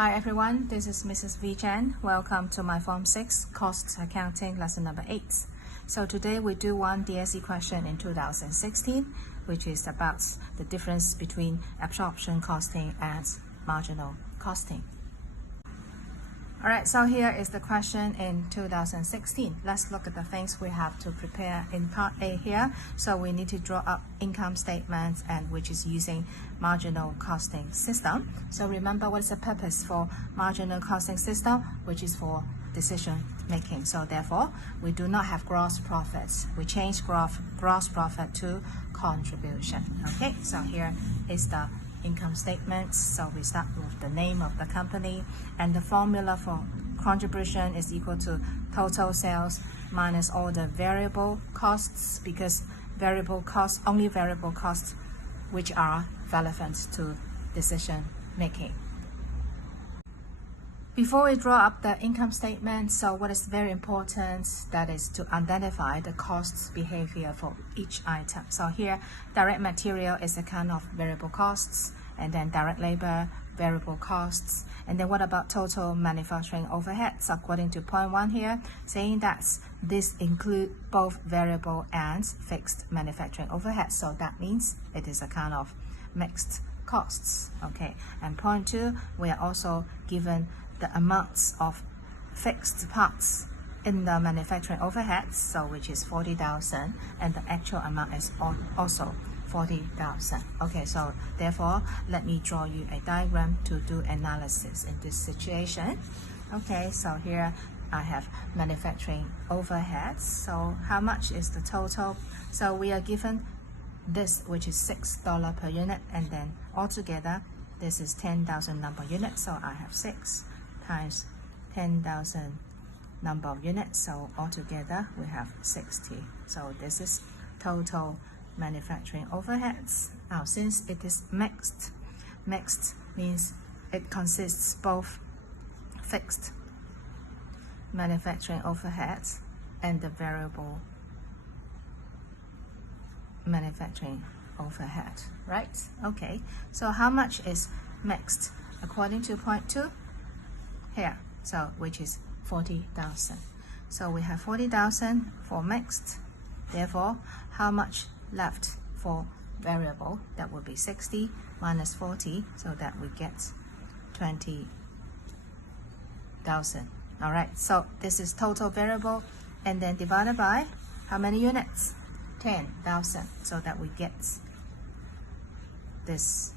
Hi everyone, this is Mrs. V Chen. Welcome to my Form 6 Cost Accounting lesson number 8. So today we do one DSE question in 2016, which is about the difference between absorption costing and marginal costing. Alright, so here is the question in 2016. Let's look at the things we have to prepare in part A here. So we need to draw up income statements, and which is using marginal costing system. So remember, what is the purpose for marginal costing system? Which is for decision making. So therefore, we do not have gross profits. We change gross profit to contribution. Okay, so here is the income statements. So we start with the name of the company, and the formula for contribution is equal to total sales minus all the variable costs, because only variable costs which are relevant to decision making. Before we draw up the income statement, so what is very important, that is to identify the costs behavior for each item. So here, direct material is a kind of variable costs, and then direct labor, variable costs. And then what about total manufacturing overheads? According to point 1 here, saying that this include both variable and fixed manufacturing overheads. So that means it is a kind of mixed costs. Okay, and point 2, we are also given the amounts of fixed parts in the manufacturing overheads, so which is 40,000, and the actual amount is also 40,000. Okay, so therefore let me draw you a diagram to do analysis in this situation. Okay, so here I have manufacturing overheads. So how much is the total? So we are given this, which is $6 per unit, and then altogether this is 10,000 number of units. So I have 6 times 10,000 number of units, so altogether we have 60. So this is total manufacturing overheads. Now since it is mixed means it consists both fixed manufacturing overheads and the variable manufacturing overhead, right? Okay, so how much is mixed according to point 2 here, so which is 40,000. So we have 40,000 for mixed. Therefore, how much left for variable? That will be 60 minus 40, so that we get 20,000. All right, so this is total variable, and then divided by how many units? 10,000, so that we get this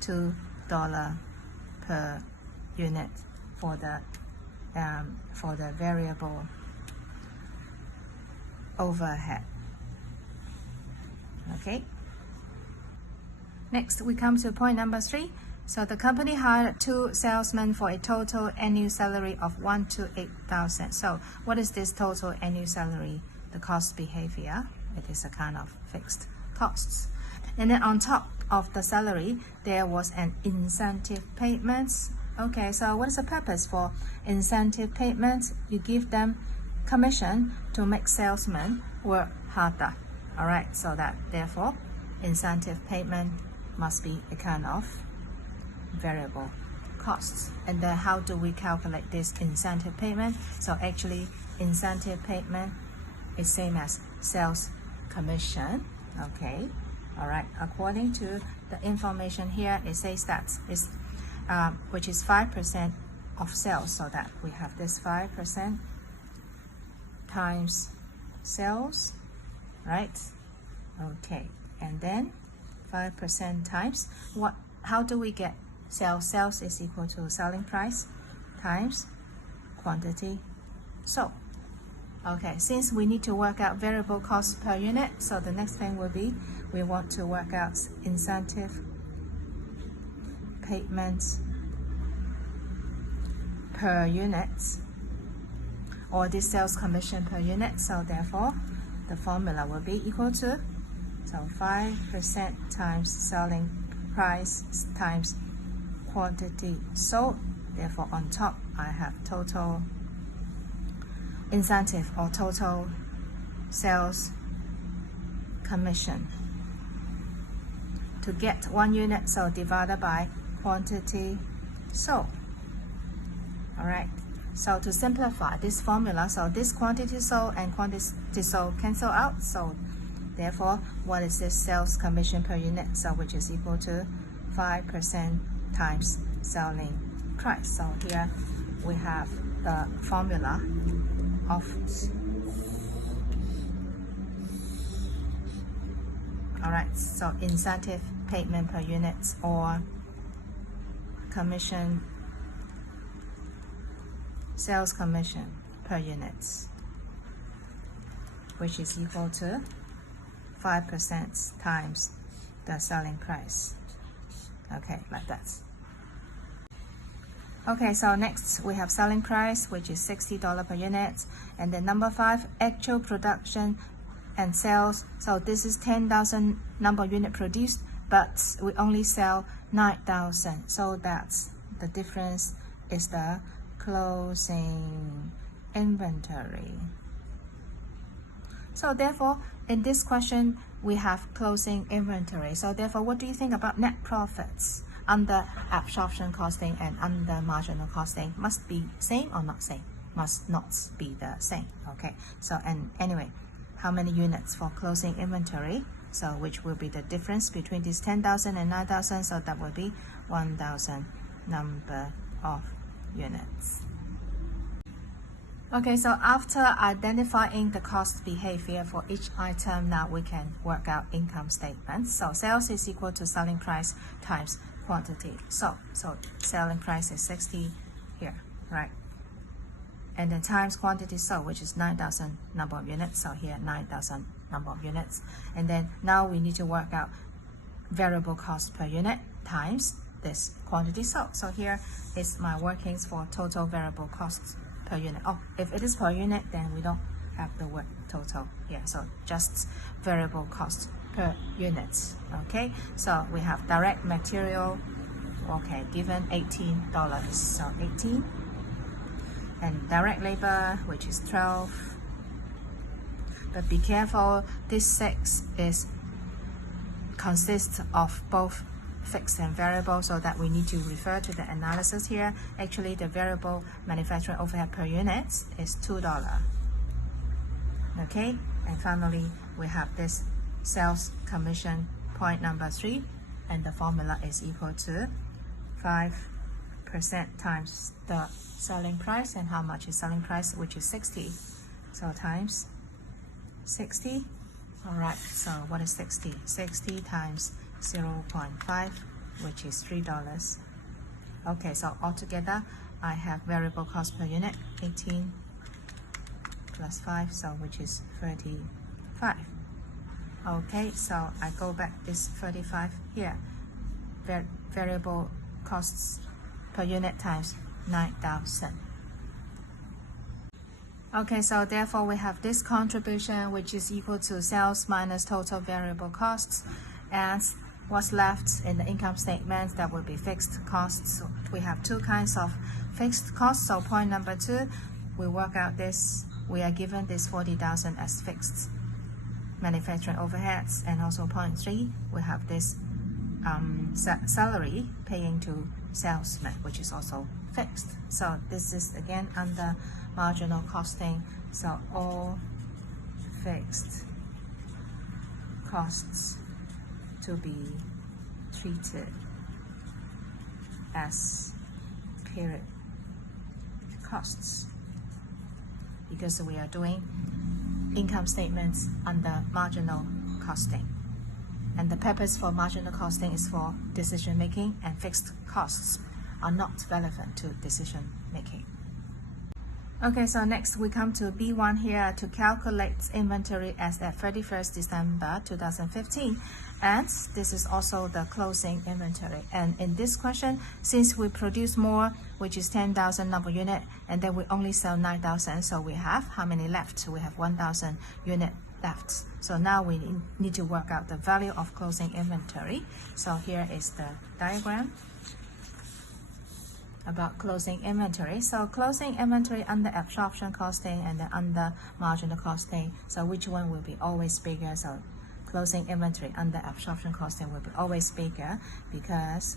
$2 per unit for the variable overhead. Okay. Next, we come to point number 3. So the company hired 2 salesmen for a total annual salary of $128,000. So what is this total annual salary? The cost behavior. It is a kind of fixed costs. And then on top of the salary, there was an incentive payment. Okay, so what is the purpose for incentive payment? You give them commission to make salesmen work harder. All right, so that therefore incentive payment must be a kind of variable costs. And then how do we calculate this incentive payment? So actually incentive payment is same as sales commission. Okay, all right, according to the information here, it says that is which is 5% of sales, so that we have this 5% times sales, right? Okay, and then 5% times what? How do we get sales? Sales is equal to selling price times quantity sold. Okay, since we need to work out variable costs per unit, so the next thing will be we want to work out incentive payment per unit, or this sales commission per unit. So therefore the formula will be equal to, so 5% times selling price times quantity sold. Therefore on top I have total incentive or total sales commission to get 1 unit, so divided by quantity sold. All right. So to simplify this formula, so this quantity sold and quantity sold cancel out. So therefore, what is this sales commission per unit? So which is equal to 5% times selling price. So here we have the formula of alright, so incentive payment per unit or commission, sales commission per unit, which is equal to 5% times the selling price. Okay, like that. Okay, so next we have selling price, which is $60 per unit, and then number 5, actual production and sales. So this is 10,000 number of unit produced, but we only sell 9,000. So that's the difference is the closing inventory. So therefore, in this question, we have closing inventory. So therefore, what do you think about net profits under absorption costing and under marginal costing? Must be same or not same? Must not be the same. Okay. So and anyway, how many units for closing inventory? So which will be the difference between this 10,000 and 9,000? So that will be 1,000 number of units. Okay, so after identifying the cost behavior for each item, now we can work out income statement. So sales is equal to selling price times quantity. So selling price is 60 here, right? And then times quantity sold, which is 9,000 number of units. So here 9,000 number of units. And then now we need to work out variable cost per unit times this quantity sold. So here is my workings for total variable costs per unit. Oh, if it is per unit, then we don't have the word total here. So just variable cost per unit. Okay, so we have direct material, okay, given $18. So 18. And direct labor, which is 12. But be careful, this 6 consists of both fixed and variable, so that we need to refer to the analysis here. Actually, the variable manufacturing overhead per unit is $2. Okay, and finally, we have this sales commission point number 3, and the formula is equal to 5% times the selling price. And how much is selling price? Which is 60. So times 60. All right, so what is 60? 60 times 0.5, which is $3. Okay, so altogether, I have variable cost per unit, 18 plus 5, so which is 35. Okay, so I go back this 35 here. Variable costs per unit times 9,000. Okay, so therefore we have this contribution, which is equal to sales minus total variable costs, and what's left in the income statement, that will be fixed costs. So we have two kinds of fixed costs. So point number 2, we work out this, we are given this 40,000 as fixed manufacturing overheads, and also point 3, we have this salary paying to salesmen, which is also fixed. So this is again under marginal costing. So all fixed costs to be treated as period costs, because we are doing income statements under marginal costing. And the purpose for marginal costing is for decision making, and fixed costs are not relevant to decision making. Okay, so next we come to B1 here to calculate inventory as at 31st December 2015. And this is also the closing inventory. And in this question, since we produce more, which is 10,000 number unit, and then we only sell 9,000, so we have how many left? We have 1,000 unit left. So now we need to work out the value of closing inventory. So here is the diagram about closing inventory. So closing inventory under absorption costing and then under marginal costing. So which one will be always bigger? So closing inventory under absorption costing will be always bigger, because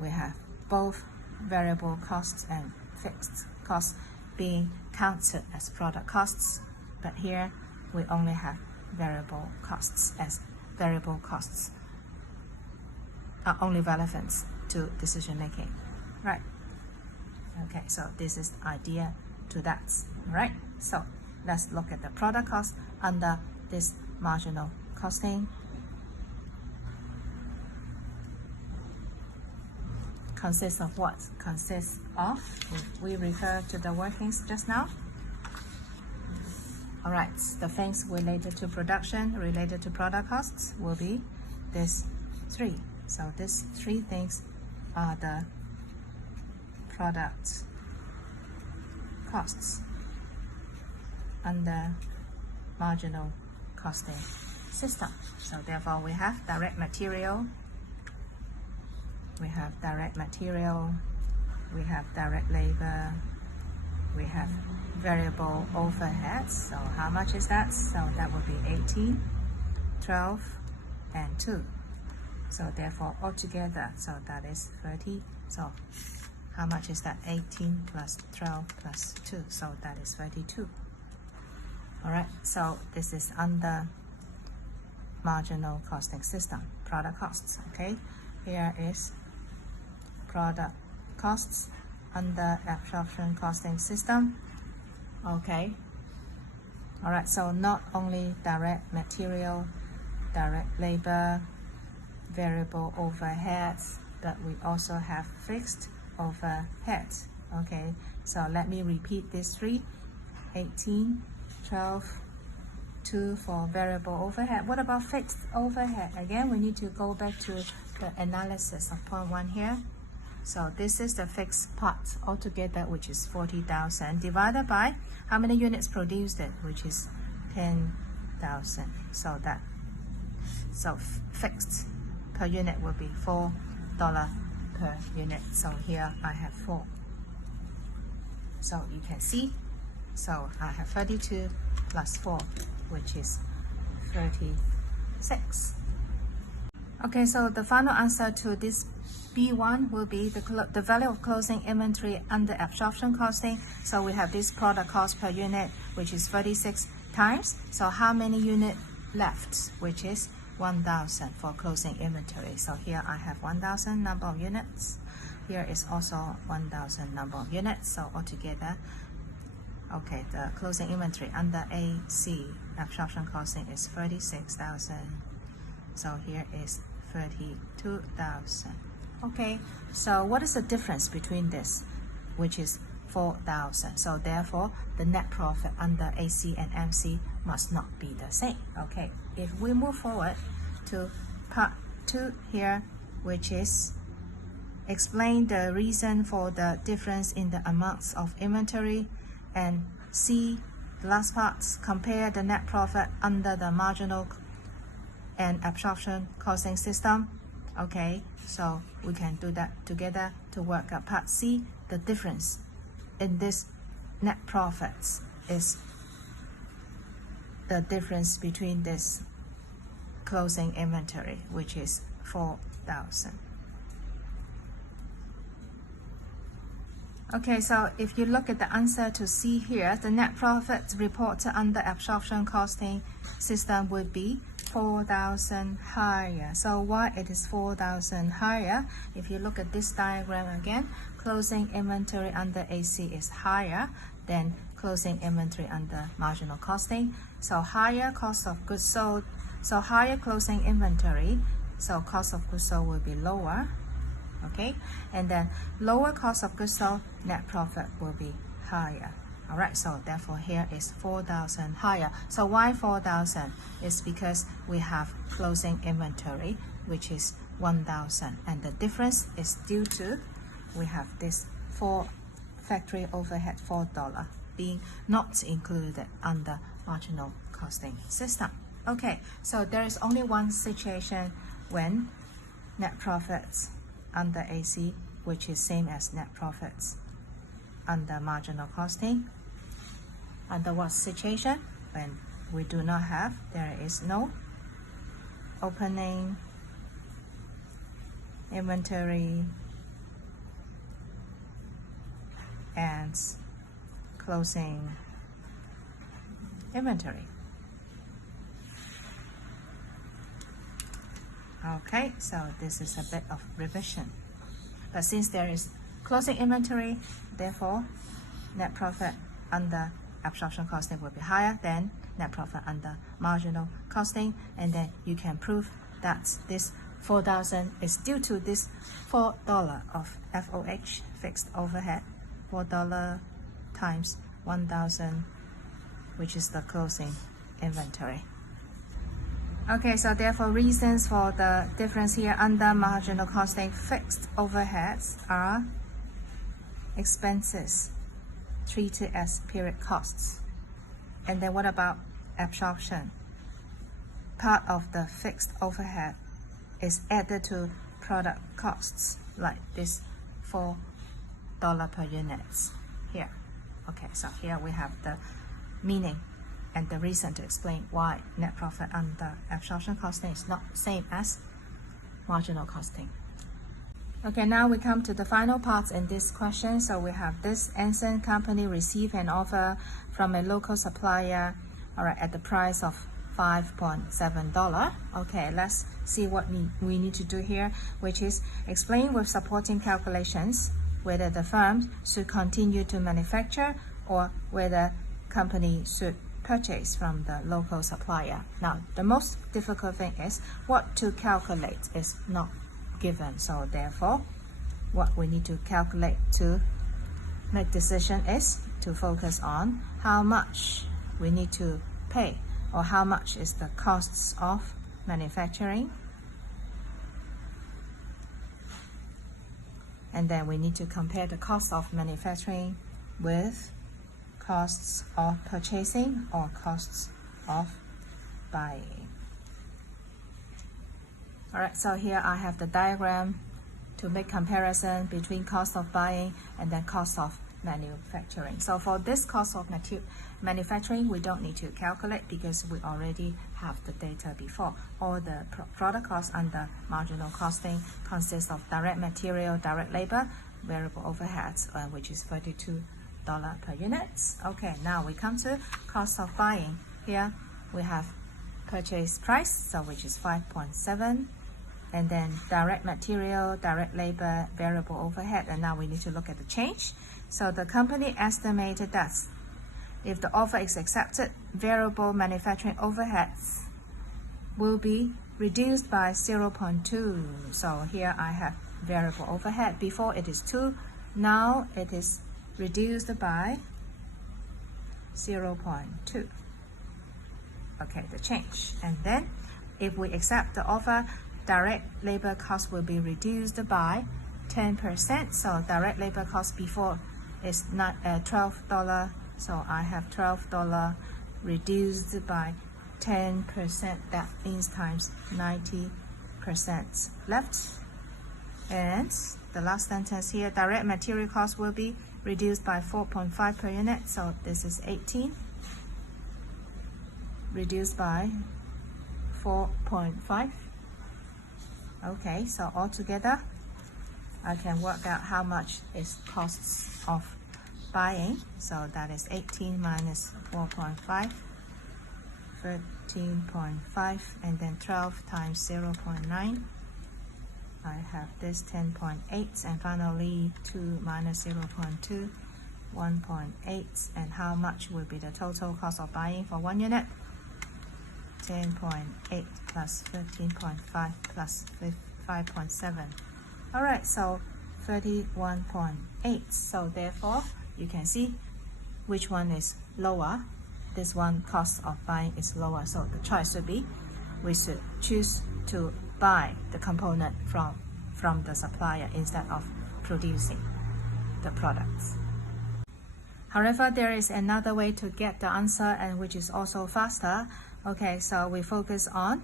we have both variable costs and fixed costs being counted as product costs, but here we only have variable costs, as variable costs are only relevant to decision making, right? Okay, so this is the idea to that, right? So let's look at the product cost under this marginal costing. Consists of what? Consists of, if we refer to the workings just now. All right, the things related to production, related to product costs will be this three. So these three things are the product costs under marginal costing system. So therefore we have direct material, we have direct labor, we have variable overheads. So how much is that? So that would be 18, 12, and 2. So therefore altogether, so that is 30. So how much is that? 18 plus 12 plus 2. So that is 32. All right, so this is under marginal costing system, product costs. Okay, here is product costs under absorption costing system. Okay, all right, so not only direct material, direct labor, variable overheads, but we also have fixed overheads. Okay, so let me repeat these three: 18, 12, 2 for variable overhead. What about fixed overhead? Again, we need to go back to the analysis of point 1 here. So this is the fixed part altogether, which is 40,000, divided by how many units produced it, which is 10,000. So fixed per unit will be $4 per unit. So here I have 4. So you can see, so I have 32 plus 4, which is 36. Okay, so the final answer to this B1 will be the value of closing inventory under absorption costing. So we have this product cost per unit, which is 36 times. So how many units left, which is 1,000 for closing inventory. So here I have 1,000 number of units. Here is also 1,000 number of units. So altogether, okay, the closing inventory under AC absorption costing is 36,000. So here is 32,000. Okay, so what is the difference between this, which is 4,000? So therefore, the net profit under AC and MC must not be the same. Okay, if we move forward to part 2 here, which is explain the reason for the difference in the amounts of inventory, and C, the last part, compare the net profit under the marginal and absorption costing system. Okay, so we can do that together to work out part C. The difference in this net profits is the difference between this closing inventory, which is 4,000. Okay, so if you look at the answer to C here, the net profit reported under absorption costing system would be 4,000 higher. So why it is 4,000 higher? If you look at this diagram again, closing inventory under AC is higher than closing inventory under marginal costing. So higher cost of goods sold, so higher closing inventory, so cost of goods sold will be lower. Okay, and then lower cost of goods sold, net profit will be higher. All right, so therefore here is 4,000 higher. So why 4,000? It's because we have closing inventory, which is 1,000, and the difference is due to we have this factory overhead $4 being not included under marginal costing system. Okay, so there is only one situation when net profits under AC, which is same as net profits under marginal costing. Under what situation? When we do not have, there is no opening inventory and closing inventory. Okay, so this is a bit of revision. But since there is closing inventory, therefore net profit under absorption costing will be higher than net profit under marginal costing, and then you can prove that this 4,000 is due to this $4 of FOH, fixed overhead, $4 times 1,000, which is the closing inventory. Okay, so therefore reasons for the difference here under marginal costing, fixed overheads are expenses treated as period costs. And then what about absorption? Part of the fixed overhead is added to product costs, like this $4 per unit here. Okay, so here we have the meaning and the reason to explain why net profit under absorption costing is not the same as marginal costing. Okay, now we come to the final parts in this question. So we have this Anson company receive an offer from a local supplier, all right, at the price of $5.7. Okay, let's see what we need to do here, which is explain with supporting calculations whether the firm should continue to manufacture or whether company should purchase from the local supplier. Now, the most difficult thing is what to calculate is not given. So therefore, what we need to calculate to make decision is to focus on how much we need to pay, or how much is the costs of manufacturing. And then we need to compare the cost of manufacturing with costs of purchasing or costs of buying. Alright, so here I have the diagram to make comparison between cost of buying and then cost of manufacturing. So for this cost of manufacturing, we don't need to calculate because we already have the data before. All the product costs under marginal costing consists of direct material, direct labor, variable overheads, which is $32 per unit. Okay, now we come to cost of buying. Here we have purchase price, so which is 5.7, and then direct material, direct labor, variable overhead, and now we need to look at the change. So the company estimated that if the offer is accepted, variable manufacturing overheads will be reduced by 0.2. So here I have variable overhead. Before it is 2, now it is reduced by 0.2. Okay, the change. And then if we accept the offer, direct labor cost will be reduced by 10%. So direct labor cost before is not $12. So I have $12 reduced by 10%. That means times 90% left. And the last sentence here, direct material cost will be reduced by 4.5 per unit. So this is 18 reduced by 4.5. Okay, so altogether I can work out how much is costs of buying. So that is 18 minus 4.5, 13.5, and then 12 times 0.9. I have this 10.8, and finally 2 minus 0.2, 1.8. And how much will be the total cost of buying for 1 unit? 10.8 plus 13.5 plus 5.7. Alright, so 31.8. So therefore, you can see which one is lower. This one, cost of buying, is lower. So the choice would be, we should choose to buy the component from the supplier instead of producing the products. However, there is another way to get the answer, and which is also faster. Okay, so we focus on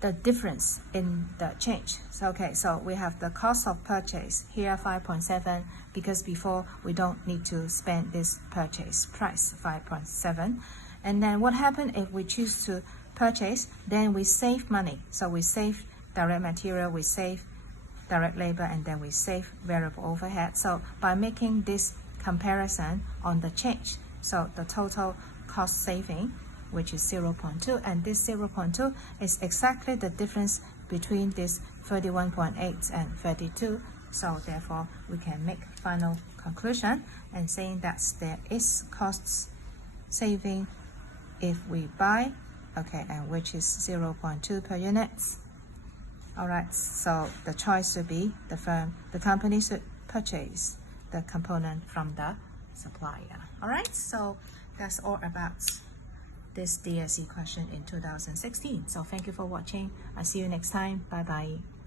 the difference in the change. So, okay, so we have the cost of purchase here, 5.7, because before we don't need to spend this purchase price, 5.7. And then what happens if we choose to purchase? Then we save money. So we save direct material, we save direct labor, and then we save variable overhead. So by making this comparison on the change. So the total cost saving, which is 0.2, and this 0.2 is exactly the difference between this 31.8 and 32. So therefore, we can make final conclusion and saying that there is costs saving if we buy, okay, and which is 0.2 per unit. Alright, so the choice should be the company should purchase the component from the supplier. Alright, so that's all about this DSE question in 2016. So thank you for watching. I'll see you next time. Bye bye.